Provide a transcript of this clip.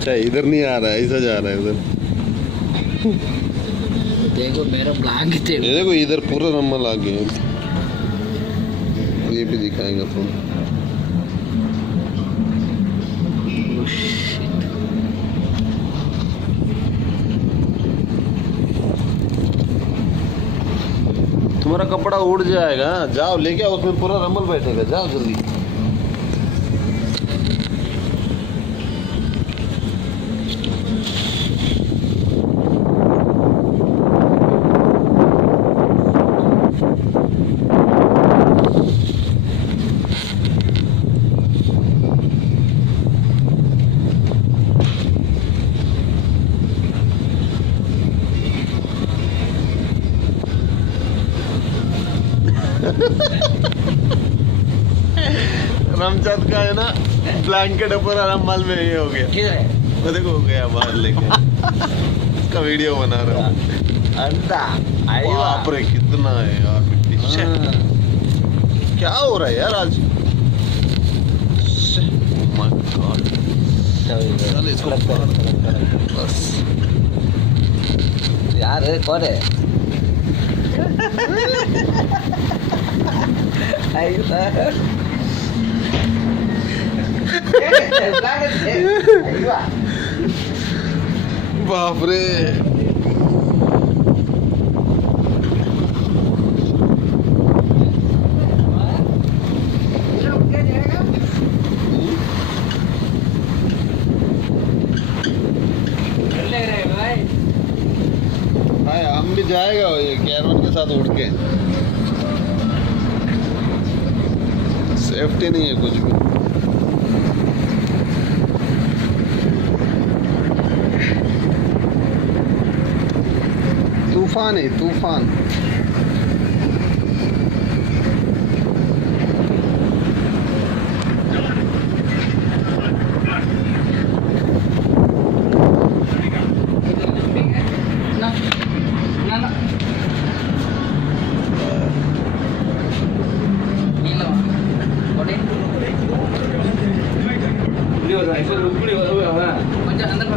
अच्छा इधर नहीं आ रहा है, ऐसा जा रहा है उधर। देखो मेरा ब्लैंक थे। ये देखो इधर पूरा रम्मल आ गया। ये भी दिखाएगा तो तुम्हारा कपड़ा उड़ जाएगा। जाओ लेके आओ, उसमें पूरा रम्मल बैठेगा। जाओ जल्दी। रमजान का है ना ब्लैंकेट पूरा रम्मल में ये हो गया। किधर है? वो देखो हो गया बाहर लेके। इसका वीडियो बना रहा हूँ। अंडा बाप रे कितना है यार मिट्टी। क्या हो रहा है यार आज? Oh my God। चल इसको बस यार कौन है? बाप रे हम भी जाएगा ये कैरवन के साथ उड़ के। सेफ्टी नहीं है कुछ भी। तूफान है तूफान। Video